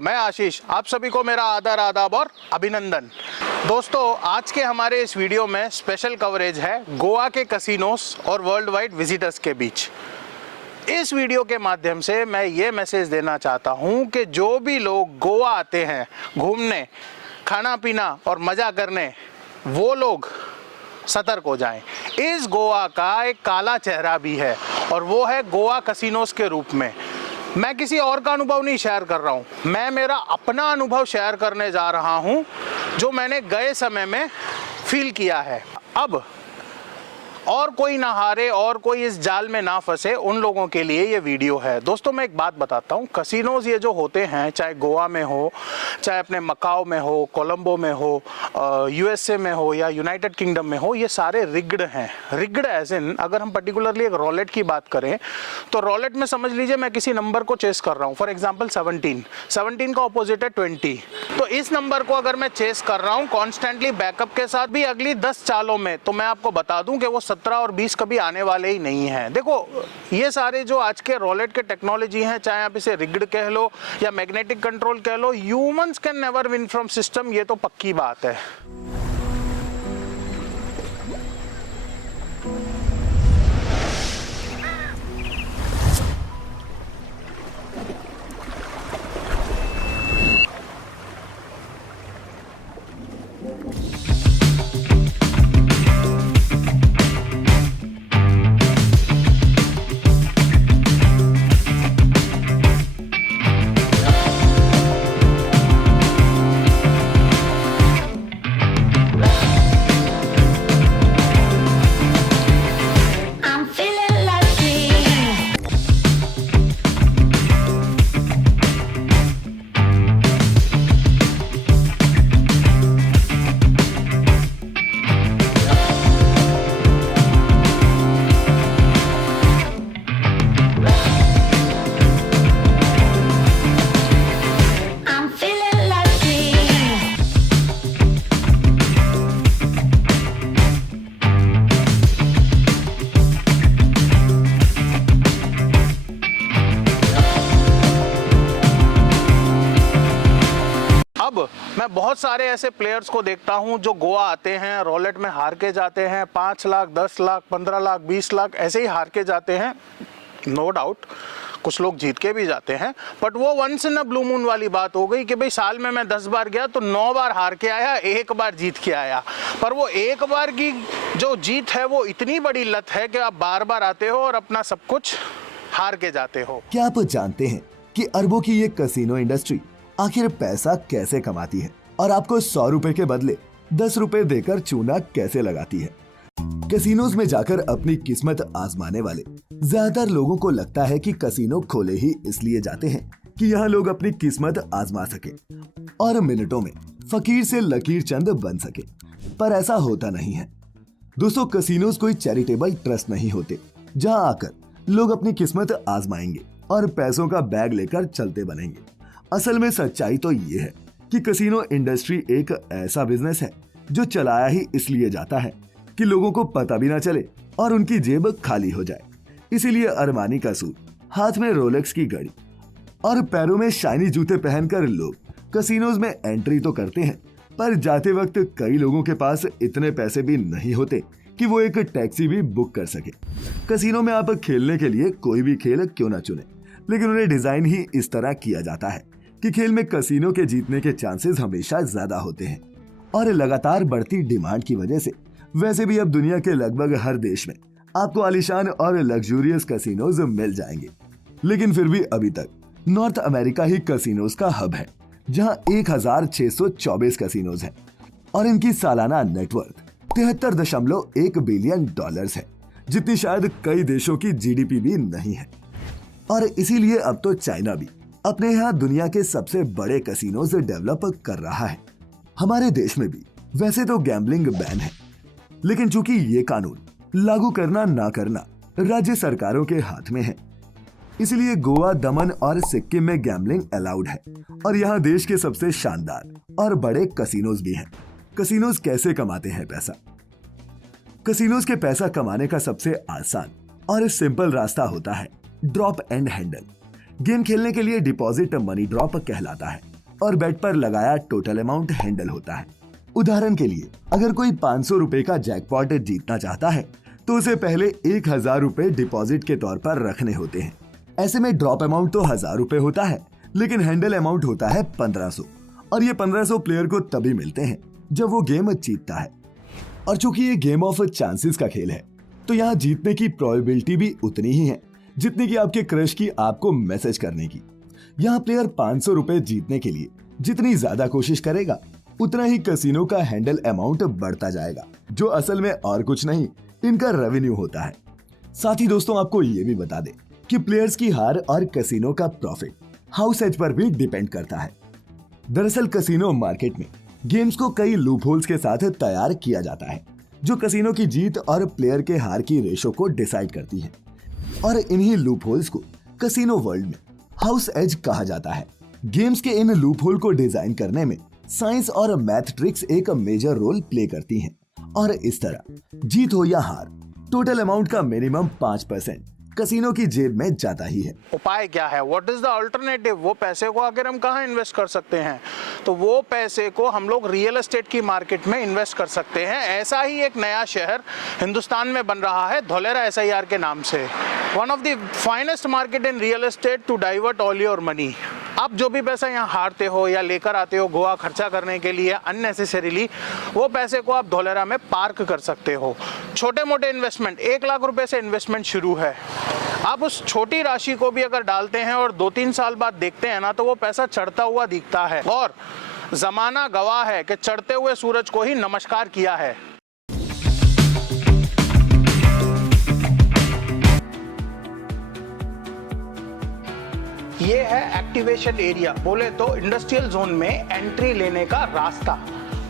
मैं आशीष, आप सभी को मेरा आदर, आदाब और अभिनंदन। दोस्तों, आज के हमारे इस वीडियो में स्पेशल कवरेज है गोवा के कसिनोस और वर्ल्ड वाइड विजिटर्स के बीच। इस वीडियो के माध्यम से मैं ये मैसेज देना चाहता हूँ कि जो भी लोग गोवा आते हैं घूमने, खाना पीना और मज़ा करने, वो लोग सतर्क हो जाएं। इस गोवा का एक काला चेहरा भी है और वो है गोवा कसिनोस के रूप में। मैं किसी और का अनुभव नहीं शेयर कर रहा हूँ, मैं मेरा अपना अनुभव शेयर करने जा रहा हूँ जो मैंने गए समय में फील किया है। अब और कोई ना हारे और कोई इस जाल में ना फंसे, उन लोगों के लिए ये वीडियो है। दोस्तों, मैं एक बात बताता हूँ, कसिनोज ये जो होते हैं, चाहे गोवा में हो, चाहे अपने मकाओ में हो, कोलंबो में हो, यूएसए में हो या यूनाइटेड किंगडम में हो, ये सारे रिग्ड हैं। रिग्ड एज इन, अगर हम पर्टिकुलरली एक रॉलेट की बात करें तो रॉलेट में समझ लीजिए मैं किसी नंबर को चेस कर रहा हूँ, फॉर एग्जाम्पल 17 का ऑपोजिट है 20। तो इस नंबर को अगर मैं चेस कर रहा हूँ कॉन्स्टेंटली बैकअप के साथ भी अगली 10 चालों में, तो मैं आपको बता दूं कि वो 17 और 20 कभी आने वाले ही नहीं हैं। देखो, ये सारे जो आज के रॉलेट के टेक्नोलॉजी हैं, चाहे आप इसे रिग्ड कह लो या मैग्नेटिक कंट्रोल कह लो, humans can never win from system, ये तो पक्की बात है। मैं बहुत सारे ऐसे प्लेयर्स को देखता हूं जो गोवा आते हैं, रॉलेट में हार के जाते हैं, 5 लाख, 10 लाख, 15 लाख, 20 लाख ऐसे ही हार के जाते हैं। नो डाउट कुछ लोग जीत के भी जाते हैं, बट वो once in a blue moon वाली बात हो गई कि भाई साल में मैं 10 बार गया तो 9 बार हार के आया, 1 बार जीत के आया। पर वो 1 बार की जो जीत है वो इतनी बड़ी लत है कि आप बार बार आते हो और अपना सब कुछ हार के जाते हो। क्या आप जानते हैं कि अरबों की ये कसिनो इंडस्ट्री आखिर पैसा कैसे कमाती है और आपको 100 रुपए के बदले 10 रुपए देकर चूना कैसे लगाती है? कसिनोज में जाकर अपनी किस्मत आजमाने वाले ज्यादातर लोगों को लगता है कि कसिनो खोले ही इसलिए जाते हैं कि यहाँ लोग अपनी किस्मत आजमा सके और मिनटों में फकीर से लकीर चंद बन सके, पर ऐसा होता नहीं है। दोस्तों, कसिनोज कोई चैरिटेबल ट्रस्ट नहीं होते जहाँ आकर लोग अपनी किस्मत आजमाएंगे और पैसों का बैग लेकर चलते बनेंगे। असल में सच्चाई तो ये है कि कसिनो इंडस्ट्री एक ऐसा बिजनेस है जो चलाया ही इसलिए जाता है कि लोगों को पता भी ना चले और उनकी जेब खाली हो जाए। इसीलिए अरमानी का सूट, हाथ में रोलेक्स की घड़ी और पैरों में शाइनी जूते पहनकर लोग कसिनोज में एंट्री तो करते हैं, पर जाते वक्त कई लोगों के पास इतने पैसे भी नहीं होते कि वो एक टैक्सी भी बुक कर सके। कसिनो में आप खेलने के लिए कोई भी खेल क्यों ना चुने, लेकिन उन्हें डिजाइन ही इस तरह किया जाता है कि खेल में कसिनो के जीतने के चांसेस हमेशा ज्यादा होते हैं। और लगातार बढ़ती डिमांड की वजह से वैसे भी अब दुनिया के लगभग हर देश में आपको आलीशान और लग्जूरियस कसिनोज मिल जाएंगे, लेकिन फिर भी अभी तक नॉर्थ अमेरिका ही कसिनोज का हब है, जहां 1624 कसिनोज हैं और इनकी सालाना नेटवर्थ 73.1 बिलियन डॉलर्स है, जितनी शायद कई देशों की जीडीपी भी नहीं है। और इसीलिए अब तो चाइना भी अपने यहाँ दुनिया के सबसे बड़े कसिनोज डेवलप कर रहा है। हमारे देश में भी वैसे तो गैम्बलिंग बैन है, लेकिन चूंकि ये कानून लागू करना ना करना राज्य सरकारों के हाथ में है, इसलिए गोवा, दमन और सिक्किम में गैम्बलिंग अलाउड है और यहाँ देश के सबसे शानदार और बड़े कसिनोज भी हैं। कसिनोज कैसे कमाते हैं पैसा? कसिनोज के पैसा कमाने का सबसे आसान और सिंपल रास्ता होता है ड्रॉप एंड हैंडल। गेम खेलने के लिए डिपॉजिट मनी ड्रॉप कहलाता है। और बेट पर लगाया टोटल अमाउंट हैंडल होता है। उदाहरण के लिए अगर कोई 500 रुपए का जैकपॉट जीतना चाहता है तो उसे पहले 1000 रुपए डिपॉजिट के तौर पर रखने होते हैं। ऐसे में ड्रॉप अमाउंट तो 1000 रुपए होता है, लेकिन हैंडल अमाउंट होता है 1500, और ये 1500 प्लेयर को तभी मिलते हैं जब वो गेम जीतता है। और चूंकि ये गेम ऑफ चांसेस का खेल है, तो यहाँ जीतने की प्रोबेबिलिटी भी उतनी ही है जितनी की आपके क्रश की आपको मैसेज करने की। यहाँ प्लेयर 500 रुपए जीतने के लिए जितनी ज्यादा कोशिश करेगा, उतना ही कैसीनो का हैंडल अमाउंट बढ़ता जाएगा, जो असल में और कुछ नहीं, इनका रेवेन्यू होता है। साथ ही दोस्तों आपको ये भी बता दें कि प्लेयर्स की हार और कैसीनो का प्रॉफिट हाउस एज पर भी डिपेंड करता है। दरअसल कैसीनो मार्केट में गेम्स को कई लूप होल्स के साथ तैयार किया जाता है, जो कैसीनो की जीत और प्लेयर के हार की रेशो को डिसाइड करती है। और इन्हीं लूप होल्स को कैसीनो वर्ल्ड में हाउस एज कहा जाता है। गेम्स के इन लूप होल को डिजाइन करने में साइंस और मैथ ट्रिक्स एक मेजर रोल प्ले करती हैं, और इस तरह जीत हो या हार, टोटल अमाउंट का मिनिमम 5% कैसीनो की जेब में जाता ही है। उपाय क्या है? What is the alternative? वो पैसे को आखिर हम कहाँ इन्वेस्ट कर सकते हैं? तो वो पैसे को हम लोग रियल एस्टेट की मार्केट में इन्वेस्ट कर सकते हैं। ऐसा ही एक नया शहर हिंदुस्तान में बन रहा है धोलेरा SIR के नाम से। One of the finest market in real estate to divert all your money. आप जो भी पैसा यहाँ हारते हो या लेकर आते हो गोवा खर्चा करने के लिए अननेसेसरीली, वो पैसे को आप धोलेरा में पार्क कर सकते हो। छोटे मोटे इन्वेस्टमेंट, 1 लाख रुपए से इन्वेस्टमेंट शुरू है। आप उस छोटी राशि को भी अगर डालते हैं और 2-3 साल बाद देखते हैं ना, तो वो पैसा चढ़ता हुआ दिखता है, और जमाना गवाह है कि चढ़ते हुए सूरज को ही नमस्कार किया है। ये है एक्टिवेशन एरिया, बोले तो इंडस्ट्रियल जोन में एंट्री लेने का रास्ता।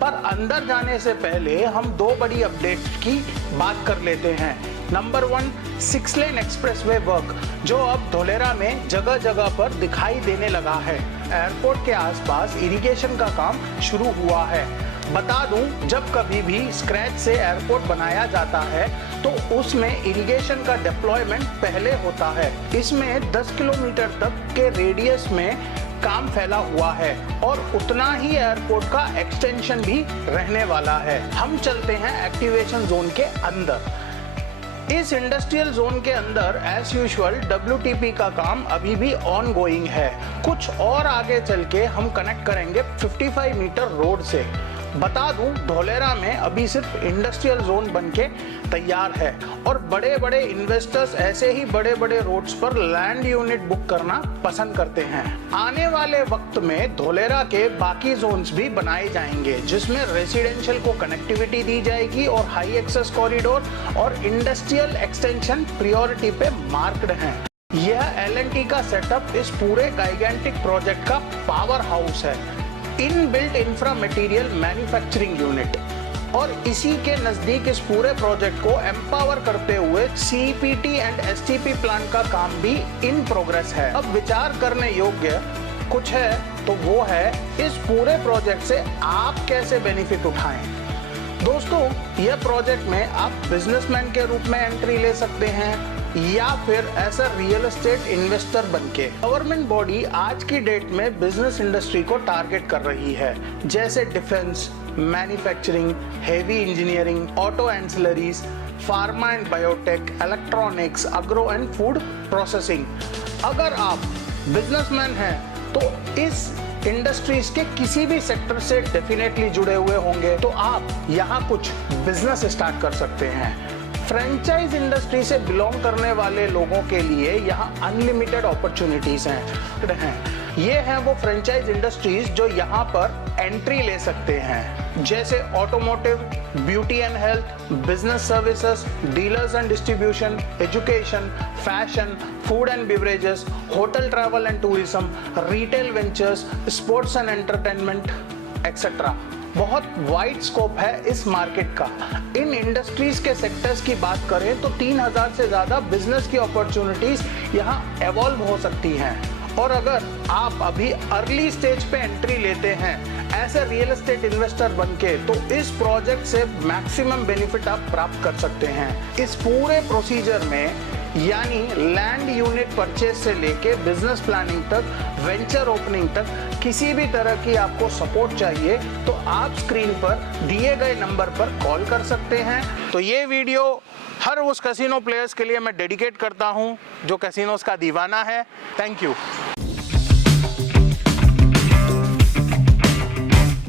पर अंदर जाने से पहले हम 2 बड़ी अपडेट की बात कर लेते हैं। नंबर 1, 6 लेन एक्सप्रेसवे वर्क, जो अब धोलेरा में जगह जगह पर दिखाई देने लगा है। एयरपोर्ट के आसपास इरिगेशन का काम शुरू हुआ है। बता दूं, जब कभी भी स्क्रैच से एयरपोर्ट बनाया जाता है तो उसमें इरिगेशन का डिप्लॉयमेंट पहले होता है। इसमें 10 किलोमीटर तक के रेडियस में काम फैला हुआ है, और उतना ही एयरपोर्ट का एक्सटेंशन भी रहने वाला है। हम चलते हैं एक्टिवेशन जोन के अंदर। इस इंडस्ट्रियल जोन के अंदर एज यूजुअल WTP का काम अभी भी ऑन गोइंग है। कुछ और आगे चल के हम कनेक्ट करेंगे 55 मीटर रोड से। बता दूं, धोलेरा में अभी सिर्फ इंडस्ट्रियल जोन बनके तैयार है, और बड़े बड़े इन्वेस्टर्स ऐसे ही बड़े बड़े रोड्स पर लैंड यूनिट बुक करना पसंद करते हैं। आने वाले वक्त में धोलेरा के बाकी जोन्स भी बनाए जाएंगे, जिसमें रेसिडेंशियल को कनेक्टिविटी दी जाएगी, और हाई एक्सेस कॉरिडोर और इंडस्ट्रियल एक्सटेंशन प्रायोरिटी पे मार्क्ड हैं। यह L&T का सेटअप इस पूरे गाइगेंटिक प्रोजेक्ट का पावर हाउस है, inbuilt infra material manufacturing unit, और इसी के नजदीक इस पूरे प्रोजेक्ट को एम्पावर करते हुए CPT एंड STP प्लांट का काम भी इन प्रोग्रेस है। अब विचार करने योग्य कुछ है तो वो है इस पूरे प्रोजेक्ट से आप कैसे बेनिफिट उठाएं। दोस्तों, यह प्रोजेक्ट में आप बिजनेसमैन के रूप में एंट्री ले सकते हैं, या फिर ऐसा रियल एस्टेट इन्वेस्टर बनके। गवर्नमेंट बॉडी आज की डेट में बिजनेस इंडस्ट्री को टारगेट कर रही है, जैसे defence, manufacturing, heavy engineering, auto ancillaries, pharma and biotech, electronics, agro and food processing. अगर आप बिजनेसमैन हैं तो इस इंडस्ट्रीज के किसी भी सेक्टर से डेफिनेटली जुड़े हुए होंगे, तो आप यहाँ कुछ बिजनेस स्टार्ट कर सकते हैं। फ्रेंचाइज इंडस्ट्री से बिलोंग करने वाले लोगों के लिए यहाँ अनलिमिटेड अपॉर्चुनिटीज हैं। ये हैं वो फ्रेंचाइज इंडस्ट्रीज जो यहाँ पर एंट्री ले सकते हैं, जैसे automotive, beauty and health, business services, dealers and distribution, education, fashion, food and beverages, hotel travel and tourism, retail ventures, sports and entertainment etcetera. बहुत वाइड स्कोप है इस मार्केट का। इन इंडस्ट्रीज के सेक्टर्स की बात करें तो 3000 से ज्यादा बिजनेस की अपॉर्चुनिटीज यहाँ एवॉल्व हो सकती हैं, और अगर आप अभी अर्ली स्टेज पे एंट्री लेते हैं ऐसे रियल एस्टेट इन्वेस्टर बनके, तो इस प्रोजेक्ट से मैक्सिमम बेनिफिट आप प्राप्त कर सकते हैं। इस पूरे प्रोसीजर में यानी लैंड यूनिट परचेज से लेके बिजनेस प्लानिंग तक, वेंचर ओपनिंग तक, किसी भी तरह की आपको सपोर्ट चाहिए तो आप स्क्रीन पर दिए गए नंबर पर कॉल कर सकते हैं। तो ये वीडियो हर उस कैसीनो प्लेयर्स के लिए मैं डेडिकेट करता हूं जो कैसीनोस का दीवाना है। Thank you.